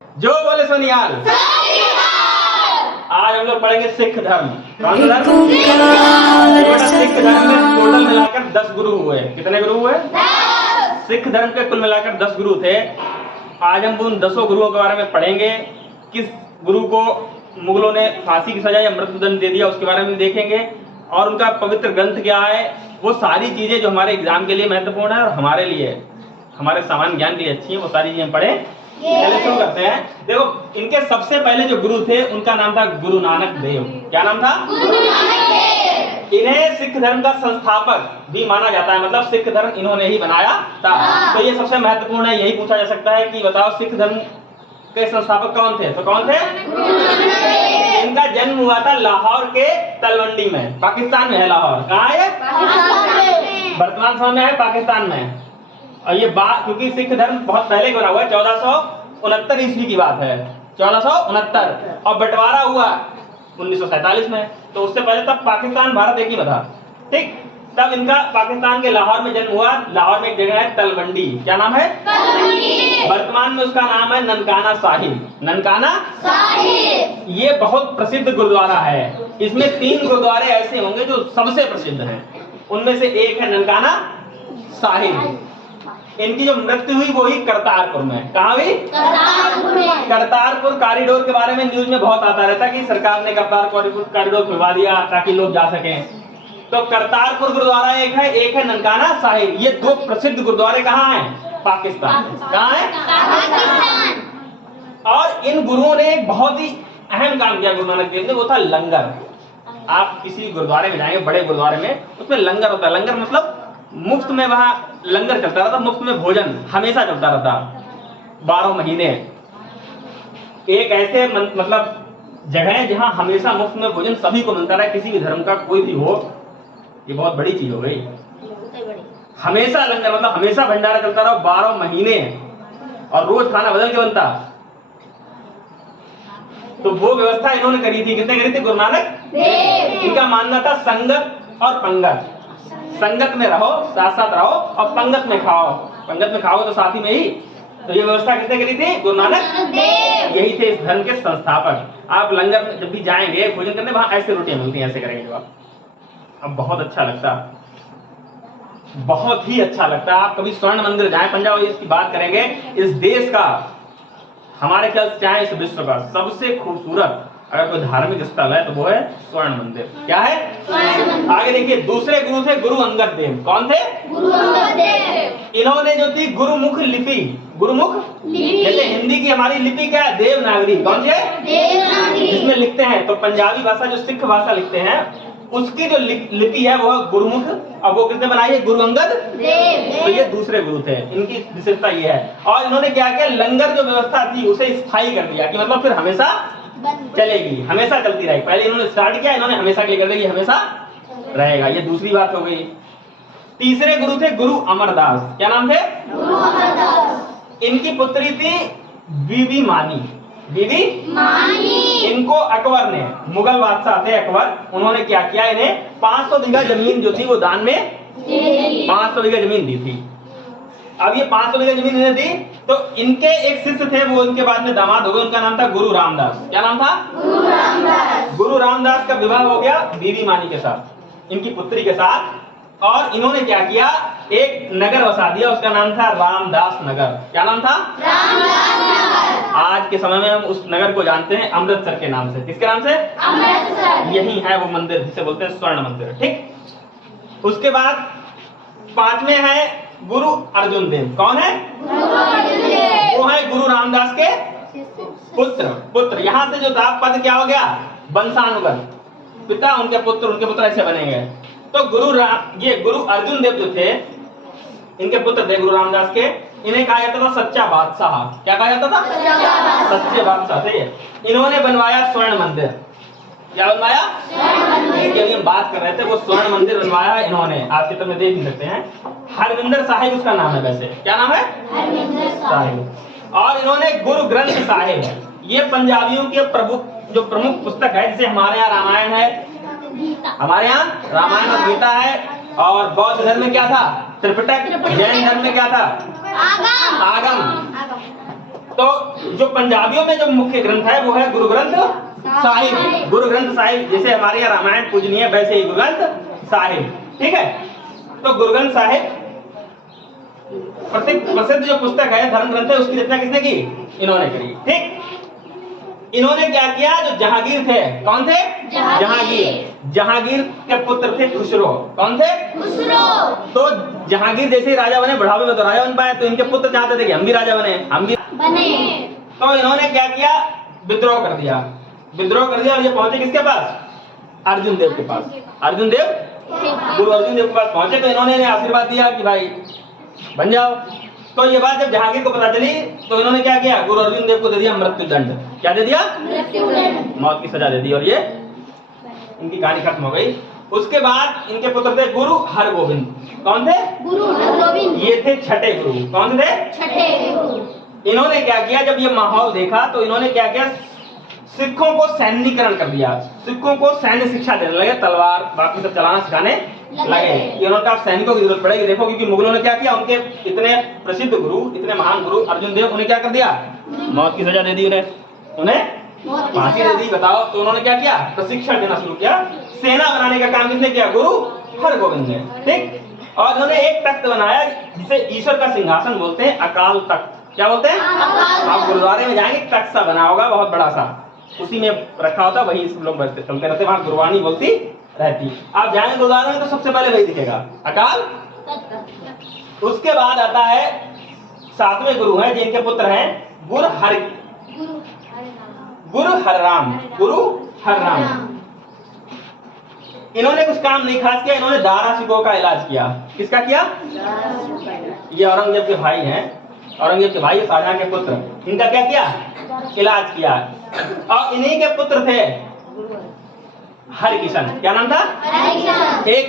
जो बोले सोनियाल। आज हम लोग पढ़ेंगे सिख धर्म। कौन सा धर्म? सिख धर्म में टोटल मिलाकर 10 गुरु हुए। कितने गुरु हुए? 10। सिख धर्म के कुल मिलाकर 10 गुरु थे। आज हम उन 10 गुरुओं के बारे में पढ़ेंगे। किस गुरु को मुगलों ने फांसी की सजा या मृत्युदंड दे दिया उसके बारे में देखेंगे, और उनका पवित्र ग्रंथ क्या है। वो सारी चीजें जो हमारे एग्जाम के लिए महत्वपूर्ण है और हमारे लिए, हमारे सामान्य ज्ञान के लिए अच्छी है, वो सारी चीजें पढ़े। चलिए शुरू करते हैं। देखो, इनके सबसे पहले जो गुरु थे उनका नाम था गुरु नानक देव। क्या नाम था? गुरु नानक देव। इन्हें सिख धर्म का संस्थापक भी माना जाता है, मतलब सिख धर्म इन्होंने ही बनाया था। तो ये सबसे महत्वपूर्ण है। यही पूछा जा सकता है कि बताओ सिख धर्म के संस्थापक कौन थे? तो कौन थे? इनका जन्म हुआ था लाहौर के तलवंडी में, पाकिस्तान में है। लाहौर कहाँ है? वर्तमान समय में है पाकिस्तान में। और ये बात क्योंकि सिख धर्म बहुत पहले बना हुआ है, 1469 ईस्वी की बात है, 1469, और बंटवारा हुआ 1947 में। तो उससे पहले तब पाकिस्तान भारत एक ही में था। ठीक, तब इनका पाकिस्तान के लाहौर में जन्म हुआ। लाहौर में एक जगह है तलवंडी। क्या नाम है? तलवंडी। वर्तमान में उसका नाम है ननकाना साहिब। ननकाना साहिब ये बहुत प्रसिद्ध गुरुद्वारा है। इसमें 3 गुरुद्वारे ऐसे होंगे जो सबसे प्रसिद्ध हैं। उनमें से एक है ननकाना साहिब। इनकी जो मृत्यु हुई वो ही करतारपुर में। कहाँ हुई? करतारपुर में। करतारपुर कॉरिडोर के बारे में न्यूज में बहुत आता रहता है कि सरकार ने करतारपुर कॉरिडोर खुलवा दिया ताकि लोग जा सकें। तो करतारपुर गुरुद्वारा एक है ननकाना साहिब। ये 2 प्रसिद्ध गुरुद्वारे कहाँ हैं? पाकिस्तान। कहाँ है? पाकिस्तान। और इन गुरुओं ने एक बहुत ही अहम काम किया गुरु नानक देव ने, वो था लंगर। आप किसी गुरुद्वारे में जाएंगे, बड़े गुरुद्वारे में, उसमें लंगर होता है। लंगर मतलब मुफ्त में वहां लंगर चलता रहता, मुफ्त में भोजन हमेशा चलता रहता, 12 महीने। एक ऐसे मतलब जगह है जहां हमेशा मुफ्त में भोजन सभी को मिलता रहे, किसी भी धर्म का कोई भी हो। ये बहुत बड़ी चीज हो गई। हमेशा लंगर मतलब हमेशा भंडारा चलता रहा 12 महीने, और रोज खाना बदल के बनता। तो वो व्यवस्था इन्होंने करी थी। किसने करी थी? गुरु नानक देव। इनका मानना था संगत और पंगत। संगत में रहो, साथ साथ रहो, और पंगत में खाओ। पंगत में खाओ तो साथी में ही। तो ये व्यवस्था किसने करी थी? गुरु नानक देव। यही थे इस धर्म के संस्थापक। आप लंगर में जब भी जाएंगे भोजन करने, वहां ऐसे रोटियां मिलती हैं, ऐसे करेंगे जो आप। अब बहुत अच्छा लगता, बहुत ही अच्छा लगता है। आप कभी स्वर्ण मंदिर जाएं, पंजाब इसकी बात करेंगे, इस देश का, हमारे ख्याल से चाहे इस विश्व का सबसे खूबसूरत अगर कोई धार्मिक स्थल है तो वो है स्वर्ण मंदिर। क्या है? आगे देखिए, दूसरे गुरु थे गुरु अंगद देव। कौन थे? गुरु अंगद देव। इन्होंने जो थी गुरुमुख लिपि, गुरुमुख जैसे हिंदी की हमारी लिपि क्या है? देवनागरी। कौन सी है? देवनागरी। जिसमें लिखते हैं, तो पंजाबी भाषा जो सिख भाषा लिखते हैं उसकी जो लिपि है वो गुरुमुख। अब वो किसने बनाई है? गुरु अंगद देव। तो ये दूसरे गुरु थे। इनकी विशेषता ये है। और इन्होंने क्या किया? लंगर जो व्यवस्था थी उसे स्थायी कर दिया, कि मतलब फिर हमेशा चलेगी, हमेशा चलती रहेगी। पहले इन्होंने स्टार्ट किया, इन्होंने हमेशा के लिए कर दिया, हमेशा रहेगा। ये दूसरी बात हो गई। तीसरे गुरु थे गुरु अमरदास। क्या नाम थे? गुरु अमरदास। इनकी पुत्री थी बीबी मानी। बीबी मानी। इनको अकबर ने, मुगल बादशाह थे अकबर, उन्होंने क्या किया? इन्हें 500 बीघा जमीन जो थी वो दान में 500 बीघा जमीन दी थी। अब ये 500 बीघा जमीन इन्हें दी, तो इनके एक शिष्य थे, वो इनके बाद में दामाद हो गए। उनका नाम था गुरु रामदास। क्या नाम था? गुरु रामदास। गुरु रामदास का विवाह हो गया बीबी मानी के साथ, इनकी पुत्री के साथ। और इन्होंने क्या किया? एक नगर बसा दिया, उसका नाम था रामदास नगर। क्या नाम था? रामदास नगर। आज के समय में हम उस नगर को जानते हैं अमृतसर के नाम से। किसके नाम से? अमृतसर। यही है वो मंदिर जिसे बोलते हैं स्वर्ण मंदिर। ठीक, उसके बाद 5वें है गुरु अर्जुन देव। कौन है? गुरु अर्जुन देव। वो है गुरु रामदास के पुत्र। यहाँ से जो था पद क्या हो गया? वंशानुगत। पिता उनके पुत्र ऐसे बनेंगे। तो ये गुरु अर्जुन देव जो थे, इनके पुत्र थे गुरु रामदास के। इन्हें कहा जाता था सच्चा बादशाह। क्या कहा जाता था? सच्चे बादशाह थे। इन्होंने बनवाया स्वर्ण मंदिर। क्या बनवाया? इसके लिए हम बात कर रहे थे, वो स्वर्ण मंदिर बनवाया है इन्होंने। आप चित्र में देख नहीं सकते हैं, हरविंदर साहिब उसका नाम है। वैसे क्या नाम है? हरविंदर साहिब। और इन्होंने गुरु ग्रंथ साहिब, ये पंजाबियों के जो प्रमुख पुस्तक है, जैसे हमारे यहाँ रामायण है, हमारे यहाँ रामायण और गीता है। और बौद्ध धर्म में क्या था? त्रिपिटक। जैन धर्म में क्या था? आगम। तो जो पंजाबियों में जो मुख्य ग्रंथ है वो है गुरु ग्रंथ साहिब। गुरु ग्रंथ साहिब, जैसे हमारे यहाँ रामायण पूजनीय है वैसे ही गुरु ग्रंथ साहिब, ठीक है। तो गुरु ग्रंथ साहिब प्रसिद्ध जो पुस्तक है, धर्म ग्रंथ है, उसकी रचना किसने की? इन्होंने करी, ठीक। इन्होंने क्या किया, जो जहांगीर थे, कौन थे? जहांगीर के पुत्र थे खुसरो। कौन थे? खुसरो। तो जहांगीर जैसे राजा बने, बुढ़ापे में तो राजा बन पाए, तो इनके पुत्र चाहते थे कि हम भी राजा बने, हम भी बने। तो इन्होंने क्या किया, विद्रोह कर दिया और ये पहुंचे किसके पास? अर्जुन देव के पास। अर्जुन देव, गुरु अर्जुन देव के पास पहुंचे, तो इन्होंने आशीर्वाद दिया कि भाई बन जाओ। तो ये बात जब जहांगीर को पता चली तो इन्होंने क्या किया, गुरु अर्जुन देव को दे दिया मृत्युदंड। क्या दे दिया? मृत्युदंड, मौत की सजा दे दी, और ये इनकी कहानी खत्म हो गई। उसके बाद इनके पुत्र थे गुरु हरगोविंद। कौन थे? गुरु हरगोविंद। ये थे छठे गुरु। कौन थे? छठे गुरु। इन्होंने क्या किया, जब ये माहौल देखा तो इन्होंने क्या किया, सिखों को सैन्यकरण कर दिया, सिखों को सैन्य शिक्षा देने लगे, तलवार बाकी सब चलाना सिखाने लगे। इन्होंने कहा सैनिकों की जरूरत पड़ेगी। देखो, क्योंकि मुगलों ने क्या किया, उनके इतने प्रसिद्ध गुरु, इतने महान गुरु अर्जुन देव, उन्हें क्या कर दिया, मौत की सजा दे दी, उन्हें फांसी दे दी। बताओ, तो उन्होंने क्या किया, प्रशिक्षण देना शुरू किया। सेना बनाने का काम किसने किया? गुरु हरगोविंद ने, ठीक। और उन्होंने एक तख्त बनाया जिसे ईश्वर का सिंहासन बोलते हैं, अकाल तख्त। क्या बोलते हैं? आप गुरुद्वारे में जाएंगे, तख्त सा बना होगा बहुत बड़ा सा, उसी में रखा होता, वही लोग चलते रहते, वहां गुरुवाणी बोलती रहती। आप जाएंगे गुरुद्वारे में तो सबसे पहले वही दिखेगा, अकाल। उसके बाद आता है सातवें गुरु हैं, जिनके पुत्र हैं गुरु हरराम। इन्होंने कुछ काम नहीं खास किया, इन्होंने दारा सिकों का इलाज किया। किसका किया? ये औरंगजेब के भाई हैं, औरंगजेब के भाई शाहजहां के पुत्र, इनका क्या किया? इलाज किया। और इन्हीं के पुत्र थे हरिकिशन। क्या नाम था? हरिकिशन। एक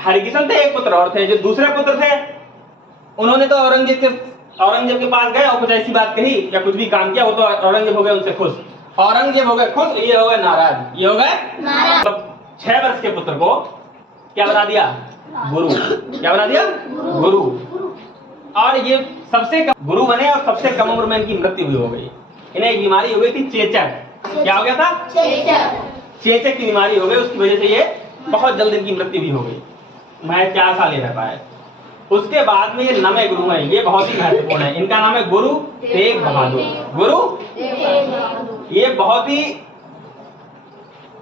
हरिकिशन थे, एक पुत्र और थे। जो दूसरे पुत्र थे उन्होंने तो औरंगजेब के पास गए और कुछ ऐसी बात कही या कुछ भी काम किया, वो तो औरंगजेब हो गए उनसे खुश, औरंगजेब हो गए खुश, ये हो गए नाराज, ये हो गए नाराज। तो 6 वर्ष के पुत्र को क्या बना दिया? गुरु। क्या बना दिया? गुरु। और ये सबसे कम गुरु बने और सबसे कम उम्र में इनकी मृत्यु भी हो गई। इन्हें एक बीमारी हो गई थी, चेचक। क्या हो गया था? चेचक की बीमारी हो गई, उसकी वजह से ये बहुत जल्द इनकी मृत्यु भी हो गई, मैं 4 साल ही रह पाए। उसके बाद में ये 9वें गुरु हैं, ये बहुत ही महत्वपूर्ण है। इनका नाम है गुरु तेग बहादुर। ये बहुत ही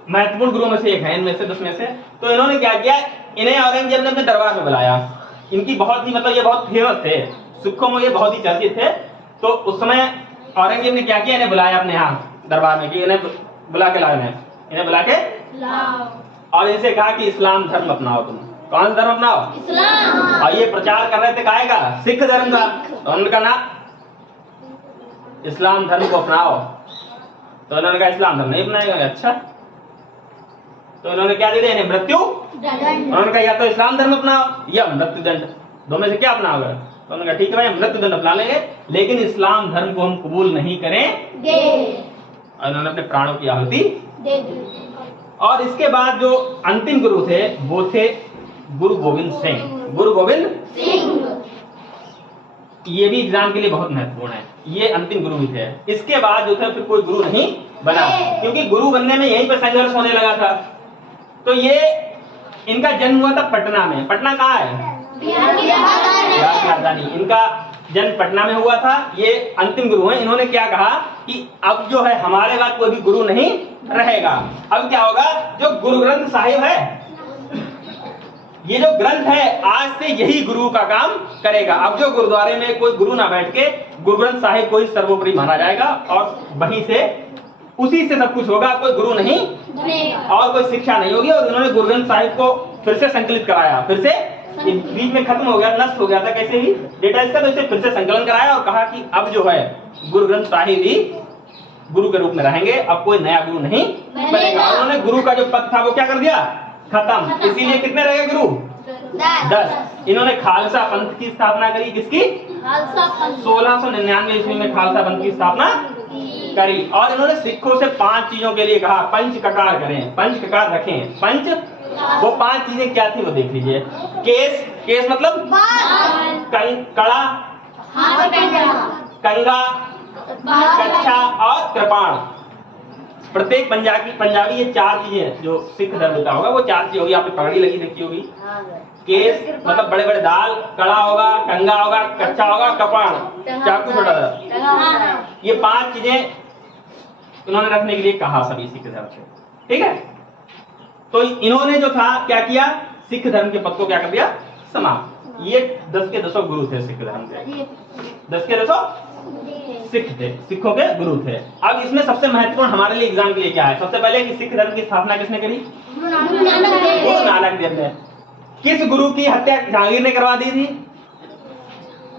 महत्वपूर्ण गुरु में से एक है, इनमें से 10 में से। तो इन्होंने क्या किया, इन्हें औरंगजेब ने अपने दरबार में बुलाया। इनकी बहुत ही मतलब ये बहुत फेमस थे, सिखों में ये बहुत ही चर्चित थे। तो उस समय औरंगजेब ने क्या किया, इन्हें बुलाया अपने यहाँ दरबार में कि इन्हें बुला के लाओ, इन्हें बुला के लाओ, और इनसे कहा कि इस्लाम धर्म अपनाओ। तुम कौन सा धर्म अपनाओ? इस्लाम। और ये प्रचार कर रहे थे काहे का? सिख धर्म का। तो उनका ना इस्लाम धर्म को अपनाओ, तो उन्होंने कहा इस्लाम धर्म नहीं अपनाएगा। अच्छा, तो उन्होंने क्या दे दिया, इन्हें मृत्यु दंड। उन्होंने कहा या तो इस्लाम धर्म अपनाओ या मृत्यु दंड, दो में से क्या अपनाओगे? तो उन्होंने कहा ठीक है भाई, मृत्यु दंड अपना लेंगे, लेकिन इस्लाम धर्म को हम कबूल नहीं करेंगे। और उन्होंने अपने प्राणों की आहुति दे दी। और इसके बाद जो अंतिम गुरु थे वो थे गुरु गोविंद सिंह। गुरु गोविंद सिंह, ये भी एग्जाम के लिए बहुत महत्वपूर्ण है, ये अंतिम गुरु भी थे। इसके बाद जो था फिर कोई गुरु नहीं बना, क्योंकि गुरु बनने में यहीं पर संघर्ष होने लगा था। तो ये इनका जन्म हुआ था पटना में। पटना कहाँ है? बिहार की राजधानी। इनका जन्म पटना में हुआ था। ये अंतिम गुरु हैं। इन्होंने क्या कहा कि अब जो है हमारे बाद कोई भी गुरु नहीं रहेगा। अब क्या होगा, जो गुरु ग्रंथ साहिब है, ये जो ग्रंथ है आज से यही गुरु का काम करेगा। अब जो गुरुद्वारे में कोई गुरु ना बैठ के गुरु ग्रंथ साहिब को ही सर्वोपरि माना जाएगा और वहीं से उसी से सब कुछ होगा। कोई गुरु नहीं और कोई शिक्षा नहीं होगी। और उन्होंने गुरु ग्रंथ साहिब को फिर से संकलित कराया, फिर से बीच में खत्म हो गया, नष्ट हो गया था कैसे भी डेटा इसका, तो इसे फिर से संकलन कराया और कहा कि अब जो है गुरु ग्रंथ साहिब ही गुरु के रूप में रहेंगे, अब कोई नया गुरु नहीं बनेगा। उन्होंने गुरु का जो पद था वो क्या कर दिया, खत्म। इसीलिए कितने रह गए गुरु? 10। इन्होंने खालसा पंथ की स्थापना करी। किसकी? 1699 ईस्वी में खालसा पंथ की स्थापना करी। और इन्होंने सिखों से 5 चीजों के लिए कहा, पंच ककार करें, पंच ककार रखें। पंच, वो 5 चीजें क्या थी वो देख लीजिए। केस, केस मतलब कड़ा, कंगा, कच्छा और कृपाण। प्रत्येक पंजाबी ये 4 चीजें जो सिख धर्म का होगा वो 4 चीजें होगी। आपने पगड़ी लगी देखी होगी, केस मतलब बड़े बड़े दाल, कड़ा होगा, कंगा होगा, कच्चा होगा, कपाण, चाकू छोटा सा। ये 5 चीजें इन्होंने रखने के लिए कहा सभी सिख धर्म से, ठीक है। तो इन्होंने जो था क्या किया, सिख धर्म के पद को क्या कर दिया, समाप्त। ये 10 के 10 गुरु थे सिख धर्म के, 10 के 10 सिख थे, सिखों के गुरु थे। अब इसमें सबसे महत्वपूर्ण हमारे लिए एग्जाम के लिए क्या है, सबसे पहले कि सिख धर्म की स्थापना किसने करी, गुरु नानक देव ने। किस गुरु की हत्या जहांगीर ने करवा दी थी,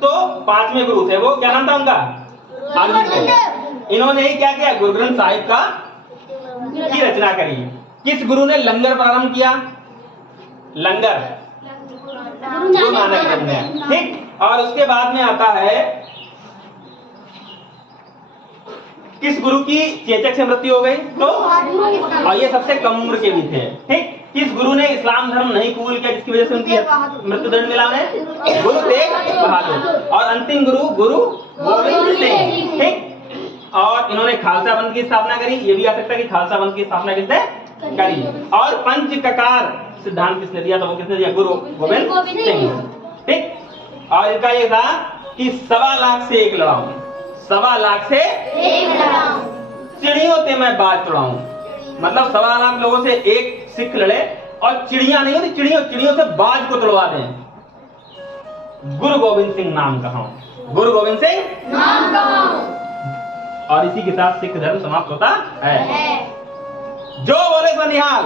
तो 5वें गुरु थे, वो क्या नाम था उनका, अर्जुन। इन्होंने ही क्या किया, गुरु ग्रंथ साहिब का की रचना करी। किस गुरु ने लंगर प्रारंभ किया, लंगर गुरु नानक देव ने, ठीक। और उसके बाद में आता है किस गुरु की चेचक से मृत्यु हो गई, तो और ये सबसे कम उम्र के भी थे, ठीक। किस गुरु ने इस्लाम धर्म नहीं कबूल किया जिसकी वजह से उनकी मृत्युदंड मिला उन्हें, गुरु तेग बहादुर। और अंतिम गुरु गुरु गोविंद सिंह, ठीक। और इन्होंने खालसा पंथ की स्थापना करी। ये भी आ सकता है कि खालसा पंथ की स्थापना किसने करी। और पंच ककार सिद्धांत किसने दिया, तो वो किसने दिया, गुरु गोविंद सिंह, ठीक। और इनका ये था कि 1.25 लाख से 1 लड़ाऊं, 1.25 लाख से 1 लड़ाऊं, चिड़ियों से मैं बात चढ़ाऊं। मतलब 1.25 लाख लोगों से एक सिख लड़े और चिड़िया नहीं होती, चिड़ियों से बाज को तोड़वा दें। गुरु गोविंद सिंह नाम कहा, गुरु गोविंद सिंह नाम कहा। और इसी के साथ सिख धर्म समाप्त होता है। जो बोले सो निहाल।